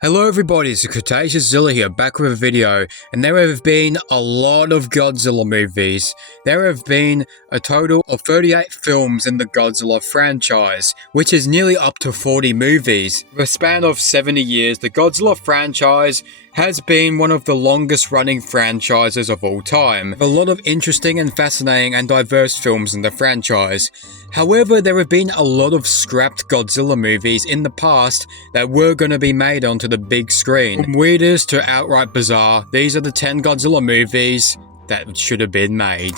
Hello everybody, it's Cretaceous Zilla here, back with a video, and there have been a lot of Godzilla movies. There have been a total of 38 films in the Godzilla franchise, which is nearly up to 40 movies. For a span of 70 years, the Godzilla franchise has been one of the longest running franchises of all time, with a lot of interesting and fascinating and diverse films in the franchise. However, there have been a lot of scrapped Godzilla movies in the past that were going to be made onto the big screen. From weirdest to outright bizarre, these are the 10 Godzilla movies that should have been made.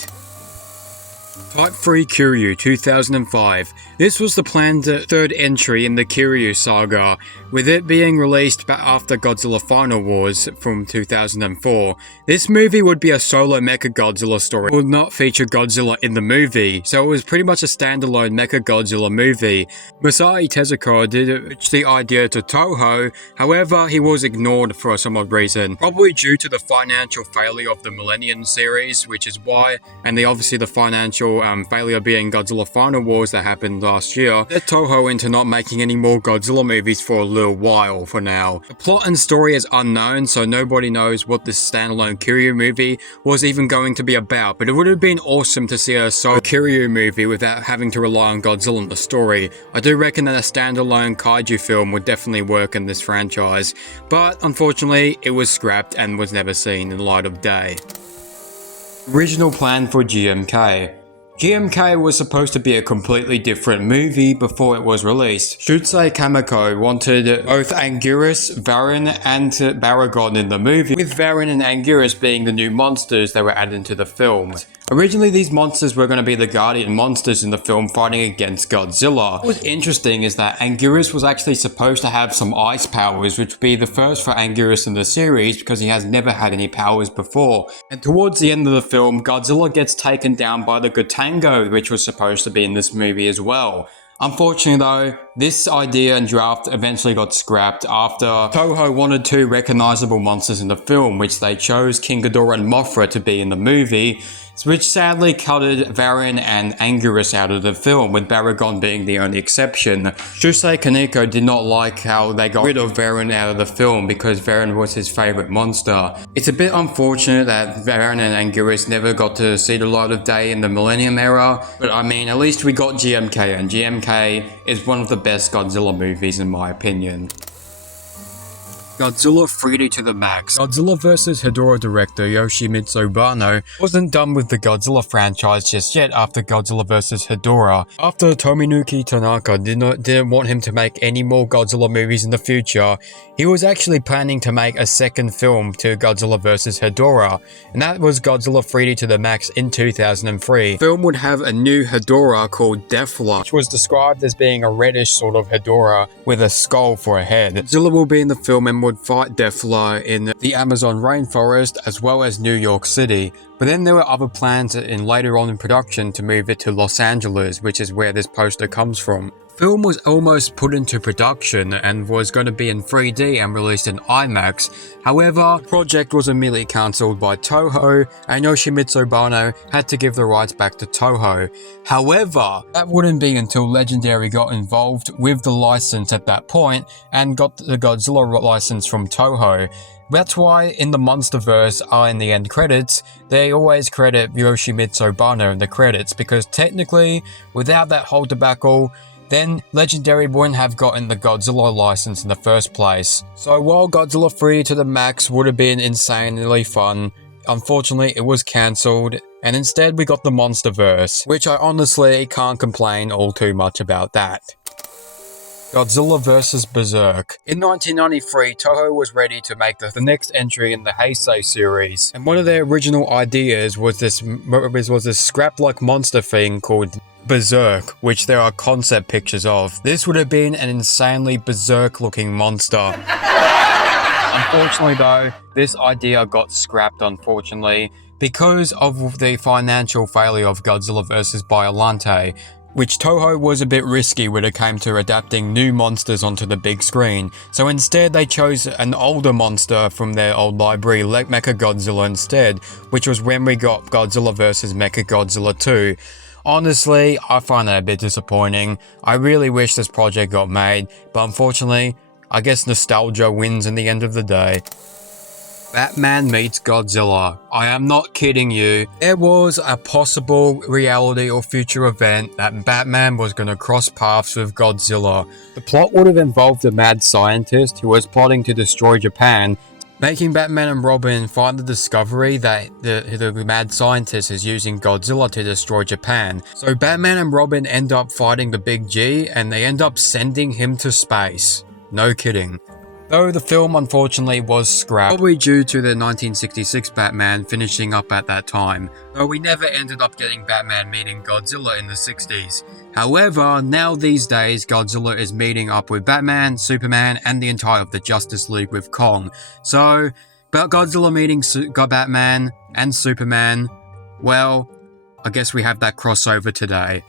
Type 3 Kiryu 2005. This was the planned third entry in the Kiryu saga, with it being released after Godzilla Final Wars from 2004. This movie would be a solo Mechagodzilla story. It would not feature Godzilla in the movie, so it was pretty much a standalone Mechagodzilla movie. Masaaki Tezuka did pitch the idea to Toho, however he was ignored for some odd reason, probably due to the financial failure of the Millennium series, which is why, and obviously the financial failure being Godzilla Final Wars that happened last year, led Toho into not making any more Godzilla movies for a little while for now. The plot and story is unknown, so nobody knows what this standalone Kiryu movie was even going to be about, but it would have been awesome to see a solo Kiryu movie without having to rely on Godzilla in the story. I do reckon that a standalone kaiju film would definitely work in this franchise, but unfortunately it was scrapped and was never seen in the light of day. Original plan for GMK. GMK was supposed to be a completely different movie before it was released. Shunsei Kamiko wanted both Anguirus, Varan, and Baragon in the movie, with Varan and Anguirus being the new monsters that were added to the film. Originally, these monsters were going to be the guardian monsters in the film fighting against Godzilla. What was interesting is that Anguirus was actually supposed to have some ice powers, which would be the first for Anguirus in the series because he has never had any powers before. And towards the end of the film, Godzilla gets taken down by the Gotengo, which was supposed to be in this movie as well. Unfortunately though, this idea and draft eventually got scrapped after Toho wanted two recognizable monsters in the film, which they chose King Ghidorah and Mothra to be in the movie, which sadly cutted Varan and Anguirus out of the film, with Baragon being the only exception. Shunsei Kaneko did not like how they got rid of Varan out of the film because Varan was his favorite monster. It's a bit unfortunate that Varan and Anguirus never got to see the light of day in the Millennium era, but I mean, at least we got GMK, and GMK is one of the best Godzilla movies in my opinion. Godzilla 3D to the max. Godzilla vs. Hedorah director Yoshimitsu Banno wasn't done with the Godzilla franchise just yet after Godzilla vs. Hedorah. After Tominuki Tanaka didn't want him to make any more Godzilla movies in the future, he was actually planning to make a second film to Godzilla vs. Hedorah, and that was Godzilla 3D to the max in 2003. The film would have a new Hedorah called Defla, which was described as being a reddish sort of Hedorah with a skull for a head. Godzilla will be in the film and would fight Defla in the Amazon rainforest as well as New York City. But then there were other plans later on in production to move it to Los Angeles, which is where this poster comes from. The film was almost put into production and was going to be in 3D and released in IMAX. However, the project was immediately cancelled by Toho, and Yoshimitsu Banno had to give the rights back to Toho. However, that wouldn't be until Legendary got involved with the license at that point and got the Godzilla license from Toho. That's why in the Monsterverse in the end credits, they always credit Yoshimitsu Banno in the credits, because technically, without that whole debacle, then Legendary wouldn't have gotten the Godzilla license in the first place. So while Godzilla 3D to the max would have been insanely fun, unfortunately it was cancelled, and instead we got the Monsterverse, which I honestly can't complain all too much about that. Godzilla vs. Berserk. In 1993, Toho was ready to make the next entry in the Heisei series, and one of their original ideas was this scrap-like monster thing called Berserk, which there are concept pictures of. This would have been an insanely berserk-looking monster. Unfortunately though, this idea got scrapped unfortunately, because of the financial failure of Godzilla vs. Biollante, which Toho was a bit risky when it came to adapting new monsters onto the big screen, so instead they chose an older monster from their old library, Mechagodzilla instead, which was when we got Godzilla vs. Mechagodzilla 2. Honestly, I find that a bit disappointing. I really wish this project got made, but unfortunately, I guess nostalgia wins in the end of the day. Batman meets Godzilla. I am not kidding you. There was a possible reality or future event that Batman was going to cross paths with Godzilla. The plot would have involved a mad scientist who was plotting to destroy Japan, making Batman and Robin find the discovery that the mad scientist is using Godzilla to destroy Japan. So Batman and Robin end up fighting the Big G and they end up sending him to space. No kidding. Though the film unfortunately was scrapped, probably due to the 1966 Batman finishing up at that time, though we never ended up getting Batman meeting Godzilla in the 60s. However, now these days Godzilla is meeting up with Batman, Superman, and the entire of the Justice League with Kong. So, but Godzilla meeting Batman and Superman, well, I guess we have that crossover today.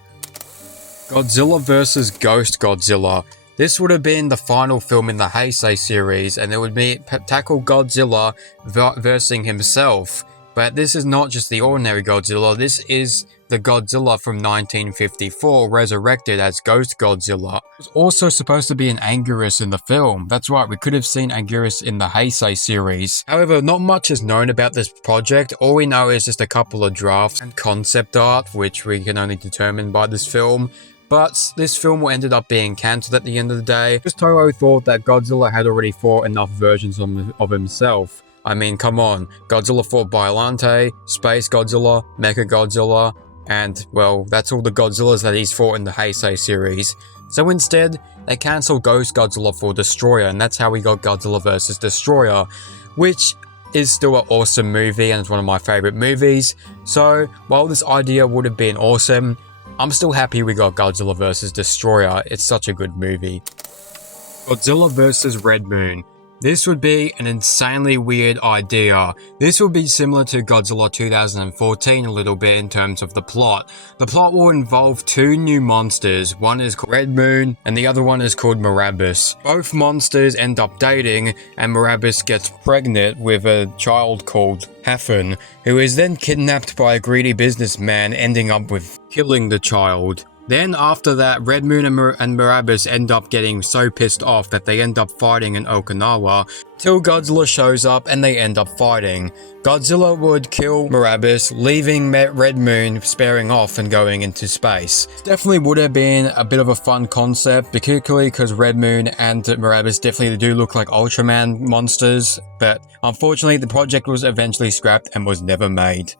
Godzilla vs. Ghost Godzilla. This would have been the final film in the Heisei series, and it would be tackle Godzilla versing himself. But this is not just the ordinary Godzilla, this is the Godzilla from 1954, resurrected as Ghost Godzilla. It was also supposed to be an Anguirus in the film. That's right, we could have seen Anguirus in the Heisei series. However, not much is known about this project. All we know is just a couple of drafts and concept art, which we can only determine by this film. But this film ended up being cancelled at the end of the day, because Toho thought that Godzilla had already fought enough versions of himself. I mean, come on, Godzilla fought Biollante, Space Godzilla, Mecha Godzilla, and, well, that's all the Godzillas that he's fought in the Heisei series. So instead, they cancelled Ghost Godzilla for Destroyer, and that's how we got Godzilla vs. Destroyer, which is still an awesome movie, and it's one of my favourite movies. So, while this idea would have been awesome, I'm still happy we got Godzilla vs. Destroyer. It's such a good movie. Godzilla vs. Red Moon. This would be an insanely weird idea. This would be similar to Godzilla 2014 a little bit in terms of the plot. The plot will involve two new monsters. One is called Red Moon and the other one is called Marabus. Both monsters end up dating and Marabus gets pregnant with a child called Hafen, who is then kidnapped by a greedy businessman, ending up with killing the child. Then after that, Red Moon and Marabus end up getting so pissed off that they end up fighting in Okinawa, till Godzilla shows up and they end up fighting. Godzilla would kill Marabus, leaving Red Moon sparing off and going into space. Definitely would have been a bit of a fun concept, particularly because Red Moon and Marabus definitely do look like Ultraman monsters, but unfortunately the project was eventually scrapped and was never made.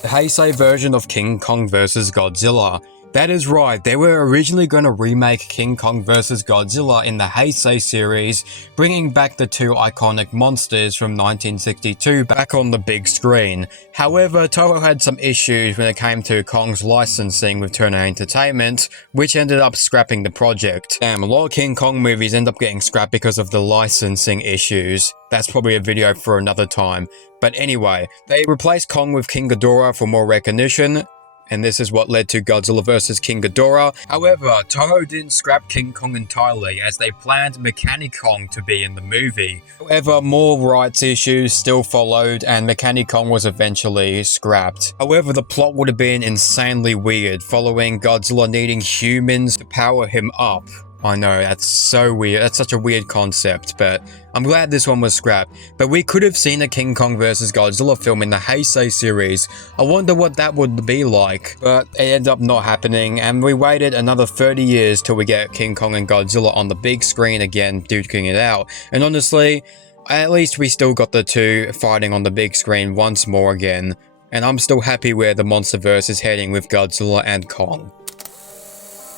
The Heisei version of King Kong vs. Godzilla. That is right, they were originally going to remake King Kong vs. Godzilla in the Heisei series, bringing back the two iconic monsters from 1962 back on the big screen. However, Toho had some issues when it came to Kong's licensing with Turner Entertainment, which ended up scrapping the project. Damn, a lot of King Kong movies end up getting scrapped because of the licensing issues. That's probably a video for another time. But anyway, they replaced Kong with King Ghidorah for more recognition, and this is what led to Godzilla vs. King Ghidorah. However, Toho didn't scrap King Kong entirely, as they planned Mechani-Kong to be in the movie. However, more rights issues still followed, and Mechani-Kong was eventually scrapped. However, the plot would have been insanely weird, following Godzilla needing humans to power him up. I know, that's so weird. That's such a weird concept, but I'm glad this one was scrapped. But we could have seen a King Kong vs. Godzilla film in the Heisei series. I wonder what that would be like. But it ended up not happening, and we waited another 30 years till we get King Kong and Godzilla on the big screen again, duking it out. And honestly, at least we still got the two fighting on the big screen once more again. And I'm still happy where the MonsterVerse is heading with Godzilla and Kong.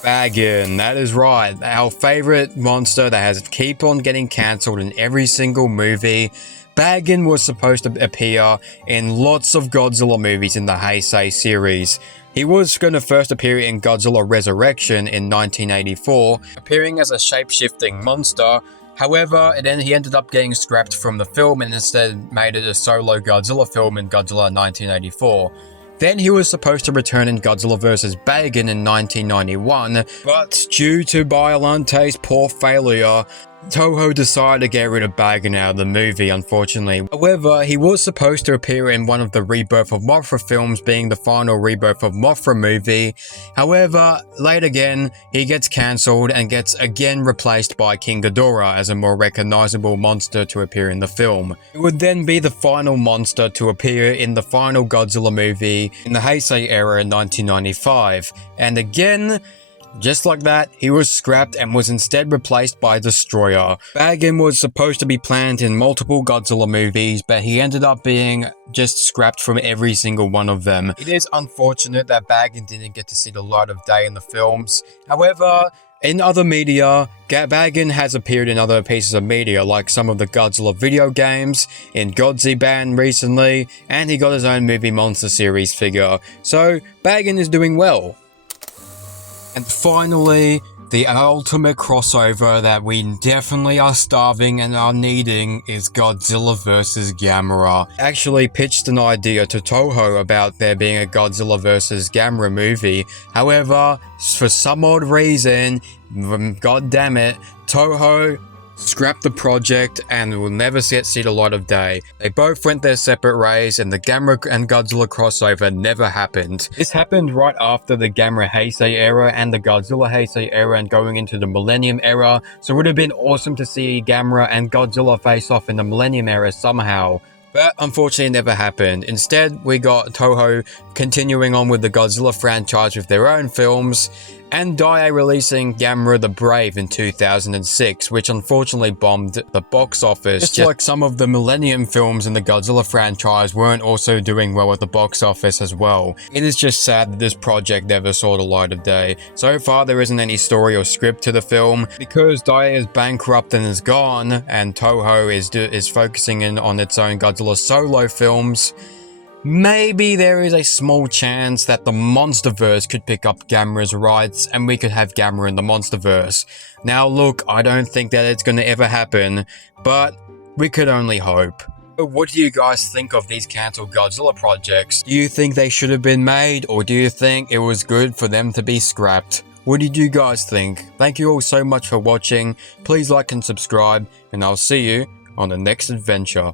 Baggin, that is right, our favorite monster that has keep on getting cancelled in every single movie. Baggin was supposed to appear in lots of Godzilla movies in the Heisei series. He was going to first appear in Godzilla Resurrection in 1984, appearing as a shape-shifting monster. However, he ended up getting scrapped from the film and instead made it a solo Godzilla film in Godzilla 1984. Then he was supposed to return in Godzilla vs. Baggin in 1991, but due to Biollante's poor failure, Toho decided to get rid of Bagan out of the movie, unfortunately. However, he was supposed to appear in one of the Rebirth of Mothra films, being the final Rebirth of Mothra movie. However, late again, he gets cancelled and gets again replaced by King Ghidorah as a more recognizable monster to appear in the film. It would then be the final monster to appear in the final Godzilla movie in the Heisei era in 1995. And again, just like that, he was scrapped and was instead replaced by Destroyer. Bagan was supposed to be planned in multiple Godzilla movies, but he ended up being just scrapped from every single one of them. It is unfortunate that Bagan didn't get to see the light of day in the films. However, in other media, Bagan has appeared in other pieces of media, like some of the Godzilla video games, in Godzilla recently, and he got his own movie monster series figure. So, Bagan is doing well. And finally, the ultimate crossover that we definitely are starving and are needing is Godzilla vs. Gamera. Actually pitched an idea to Toho about there being a Godzilla vs. Gamera movie. However, for some odd reason, god damn it, Toho scrapped the project and will never see the light of day. They both went their separate ways and the Gamera and Godzilla crossover never happened. This happened right after the Gamera Heisei era and the Godzilla Heisei era and going into the Millennium era, so it would have been awesome to see Gamera and Godzilla face off in the Millennium era somehow. But unfortunately it never happened. Instead, we got Toho continuing on with the Godzilla franchise with their own films, and Daiei releasing Gamera the Brave in 2006, which unfortunately bombed the box office. Just like some of the Millennium films in the Godzilla franchise weren't also doing well at the box office as well. It is just sad that this project never saw the light of day. So far there isn't any story or script to the film, because Daiei is bankrupt and is gone, and Toho is focusing in on its own Godzilla solo films. Maybe there is a small chance that the Monsterverse could pick up Gamera's rights and we could have Gamera in the Monsterverse. Now look, I don't think that it's going to ever happen, but we could only hope. What do you guys think of these cancelled Godzilla projects? Do you think they should have been made, or do you think it was good for them to be scrapped? What did you guys think? Thank you all so much for watching. Please like and subscribe, and I'll see you on the next adventure.